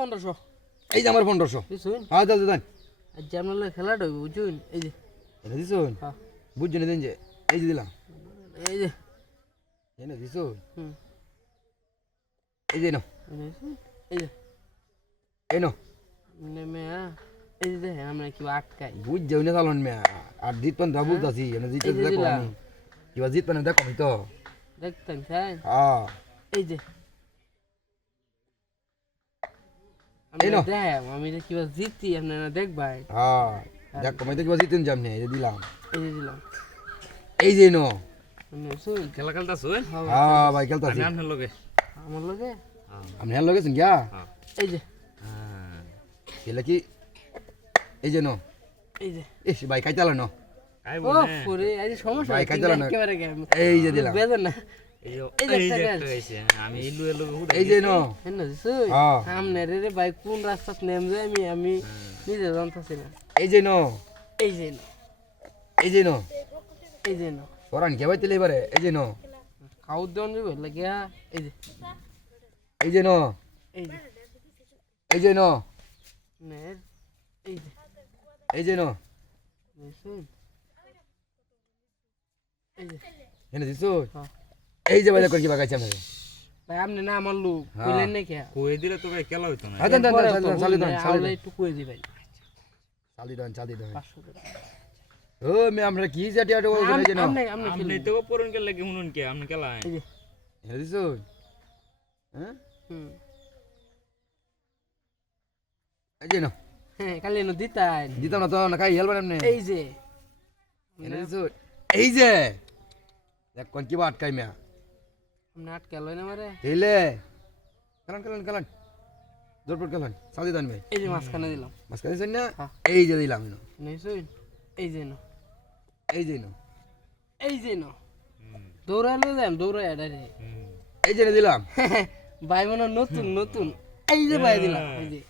1500 এই যে আমার 1500 বুঝুন হ্যাঁ দাদা দেন আজ আমরা খেলাটা হইব বুঝুন এই যে এটা দিছুন হ্যাঁ বুঝছেন দেন যে এই যে দিলাম এই যে এনে দিছুন হুম এই যে নাও এই যে এই নাও নেমে এই যে দেখেন আমরা কি আটকাই বুঝ যাও না চালন মে আর জিত পান দা বুঝতাছি এনে জিত এই যে দেখো দিলাম। আমি কিবা জিত পান দেখো আমি তো দেখতেন স্যার হ্যাঁ এই যে আমি এই নাও। দেখাম আমি যে কিবা জিতছি আপনারা দেখবাই হ্যাঁ দেখো আমি তো কিবা জিতেন যামনে এই যে দিলাম এই যে দিলাম এই যে নো শুন খেলা খেলতাছ হ্যাঁ ভাই খেলতাছি আপনার লগে আমার লগে আপনি হ্যাঁ লগেছেন গিয়া এই যে এলা কি এই যে নো এই যে ইস ভাই খাইতালা নো আইব ও না পুরে এই সমস্যা ভাই, খাইতে পারো না। একেবারে গেম এই যে দিলাম বেদন না এই যে এই যে এই যে একটা একটা গাইছে আমি ইলু এলো হুড়ে এই যে নো হেন না দিছুই হ্যাঁ। সামনে রে ভাই কোন রাস্তা নেম যায় আমি নিজে জানতাছি না এই যে নো এই যে না এই যে নো এই যে না ওরান কে বাইতে এবারে এই যে নো খাও দেন যাবে লাগিয়া এই যে এই যে নো এই যে এই যে নো নের এই যে এই যে নো দিছুই এই যে এনে দিছো হ্যাঁ। এই যে ভাই দেখো কি বাগাইছে আমি ভাই আপনি না আমার লোক হ্যাঁ। কইলেন না কে কই দিলে তো ভাই খেলা হইতো না হ্যাঁ দেন দেন চালি দেন আউলে একটু কই দি ভাই চালি দেন 500 টাকা ও মে আমরা কি জাটি আটো ওখানে যে নো আপনি আপনি খেলুন তো পরন কে লাগে হুনুন কে আপনি খেলা এই যে এনে দিছো হ্যাঁ হুম এই যে নো হ্যাঁ কালি নো দিতাই দিতাম না তো না খাই হেলবেন এমনি এই যে এনে দিছো এই যে দেখ কোন কি বাট কাই মে আপনি আটকে লই না মারে দিলে কালান জোরপট কালান চালি দেন ভাই এই যে মাঝখানে দিলাম মাছ খাইছেন না হ্যাঁ। এই যে দিলাম নো নিশ্চয়ই এই যে নো এই যে নো এই যে নো দৌড়ালো যাম দৌড়াই ডাইরে এই যে দিলাম ভাই মনে হয় নতুন নতুন এই যে ভাই দিলাম এই যে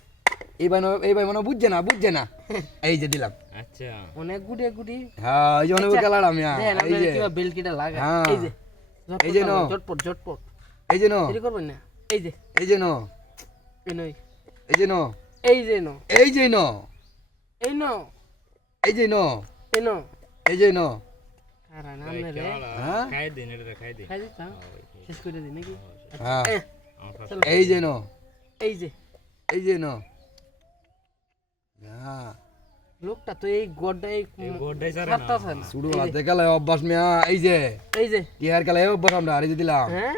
এই ভাই মনে বুঝছে না এই যে দিলাম আচ্ছা অনেক গুটি হ্যাঁ এই যে অনেক খেলার আমি দেখেন এই আপনারা যে কিবা বেলকিটা লাগা হ্যাঁ। এই যে এই যে নো। ঝটপট এই যে নো দেরি করবেন না এই যে এই যে নো এই নই এই যে নো এই যে নো এই যে নো এই নো এই যে নো এই নো এই যে নো কারণ ভাই আমনে রে খেলা হ্যাঁ? খাই দিন এটা খাই দিন খাই দিতাম শেষ করে দিই নাকি হ্যাঁ এ, আমার কাছে চলো। এই যে নো এই যে এই যে নো হ্যাঁ লোকটা তো এই গড্ডাই এই গড্ডাই ছাড়ে না। ছাড়তাছে না শুরু হাতে খেলা অভ্যাস মিয়া এই যে এই যে টিহার খেলা অভ্যাস আমরা আর এই যে দিলাম হ্যাঁ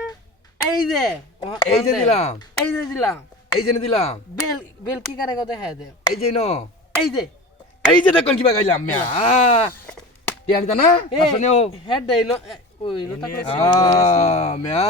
এই যে এই যে দিলাম এই যে দিলাম এই যে দিলাম বেল বেল কি করে কথা হ্যাঁ দে এই যে নো এই যে এই যে দেখুন কিবা গাইলাম মিয়া টিহার দিতা না আসলে ও হেড দেই ওই লোটা মিয়া